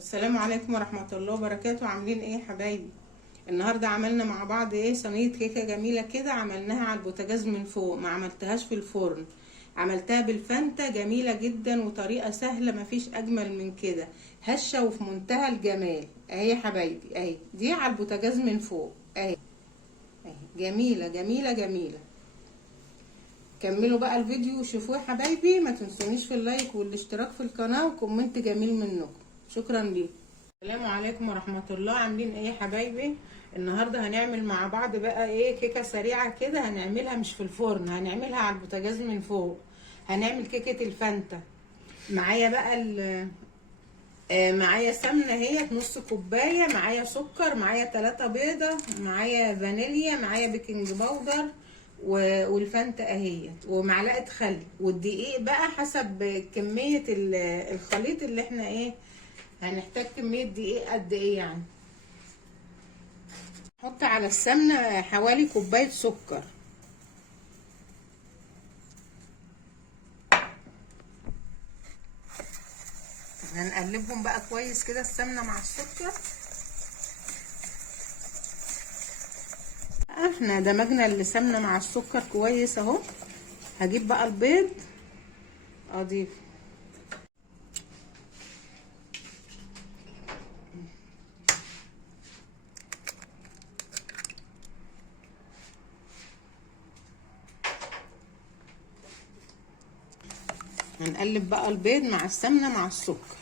السلام عليكم ورحمة الله وبركاته. عاملين ايه يا حبايبي؟ النهاردة عملنا مع بعض ايه صينية كيكة جميلة كده. عملناها على البوتاجاز من فوق، ما عملتهاش في الفرن، عملتها بالفانتا. جميلة جدا وطريقة سهلة، مفيش اجمل من كده، هشة وفي منتهى الجمال. اهي يا حبايبي، اهي دي على البوتاجاز من فوق اهي. اهي جميلة جميلة جميلة. كملوا بقى الفيديو وشوفوه يا حبايبي. ما تنسونيش في اللايك والاشتراك في القناة وكومنت جميل منكم. شكرا ليكم. السلام عليكم ورحمة الله. عاملين ايه يا حبايبي؟ النهاردة هنعمل مع بعض بقى ايه كيكة سريعة كده. هنعملها مش في الفرن، هنعملها على البوتاجاز من فوق. هنعمل كيكة الفانتا. معايا بقى معايا سمنة اهي نص كوباية، معايا سكر، معايا 3 بيضة، معايا فانيليا، معايا بيكنج باودر والفانتا اهي، ومعلقة خل، والدقيق بقى حسب كمية الخليط اللي احنا ايه هنحتاج. كمية دقيق قد ايه يعني؟ حط على السمنة حوالي كوباية سكر. هنقلبهم بقى كويس كده السمنة مع السكر. احنا دمجنا السمنة مع السكر كويس اهو. هجيب بقى البيض اضيف. هنقلب بقى البيض مع السمنة مع السكر.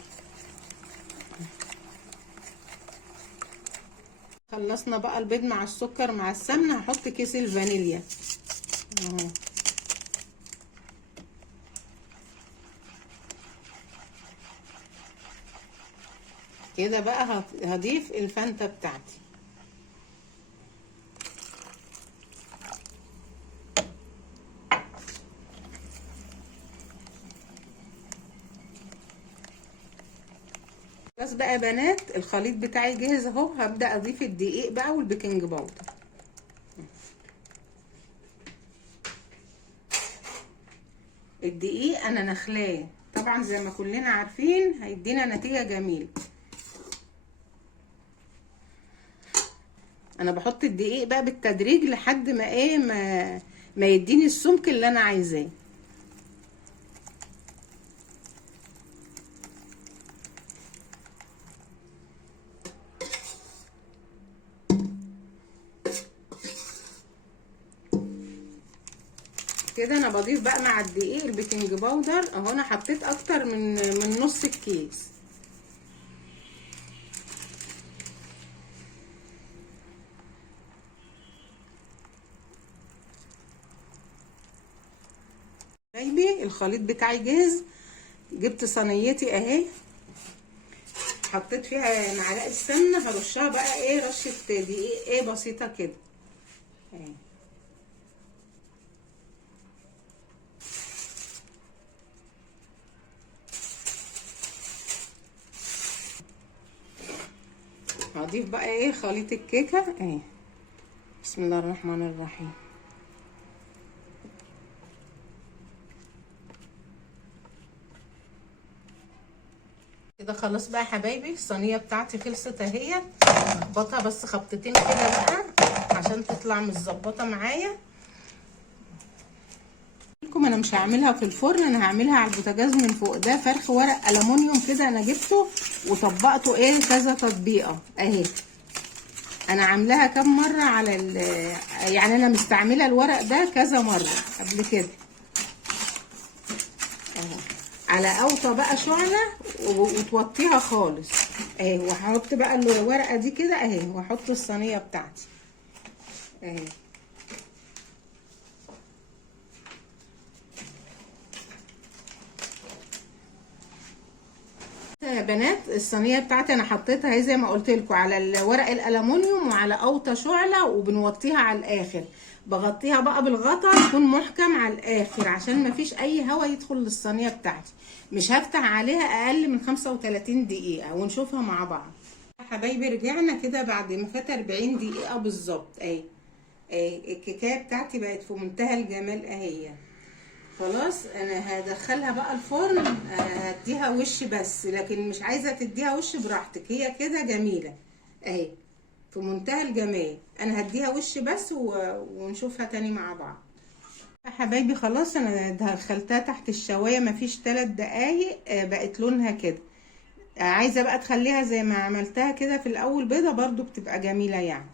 خلصنا بقى البيض مع السكر مع السمنة. هحط كيس الفانيليا اهو. كده بقى هضيف الفانتا بتاعتي. بس بقى بنات الخليط بتاعي جاهز اهو. هبدأ اضيف الدقيق بقى والبيكنج باودر. الدقيق انا نخلاه طبعا زي ما كلنا عارفين، هيدينا نتيجة جميلة. انا بحط الدقيق بقى بالتدريج لحد ما ايه ما يديني السمك اللي انا عايزاه. كده انا بضيف بقى مع الدقيق البيكنج باودر اهو. انا حطيت اكتر من نص الكيس. جايبي الخليط بتاعي جاهز. جبت صينيتي اهي، حطيت فيها معلقه سمنه. هرشها بقى ايه رشه دقيق ايه بسيطه كده اهي. هضيف بقى ايه خليط الكيكه اهي. بسم الله الرحمن الرحيم. كده خلاص بقى يا حبايبي. الصينيه بتاعتي خلصت اهي. هخبطها بس خبطتين كده بقى عشان تطلع متظبطه معايا. لكم انا مش هعملها في الفرن، انا هعملها على البوتاجاز من فوق. ده فرخ ورق ألمونيوم كده انا جبته وطبقته ايه كذا تطبيقه اهي. انا عاملاها كام مره على يعني انا مستعمله الورق ده كذا مره قبل كده اهو. على اوطى بقى شعله وتوطيها خالص اهي. وهحط بقى الورقه دي كده اهي، واحط الصينيه بتاعتي اهي. يا بنات الصينيه بتاعتي انا حطيتها اهي زي ما قلت لكم على الورق الالومنيوم وعلى اوطى شعله، وبنوطيها على الاخر. بغطيها بقى بالغطا يكون محكم على الاخر عشان مفيش اي هواء يدخل للصينيه بتاعتي. مش هفتح عليها اقل من 35 دقيقه ونشوفها مع بعض. حبايبي رجعنا كده بعد ما فات 40 دقيقه بالظبط اهي. الكيكه بتاعتي بقت في منتهى الجمال اهي. خلاص انا هدخلها بقى الفرن، هديها وش بس، لكن مش عايزه تديها وش براحتك، هي كده جميله اهي في منتهى الجمال. انا هديها وش بس ونشوفها تاني مع بعض يا حبايبي. خلاص انا دخلتها تحت الشوايه مفيش 3 دقايق بقت لونها كده. عايزه بقى تخليها زي ما عملتها كده في الاول بيضه برضو بتبقى جميله يعني.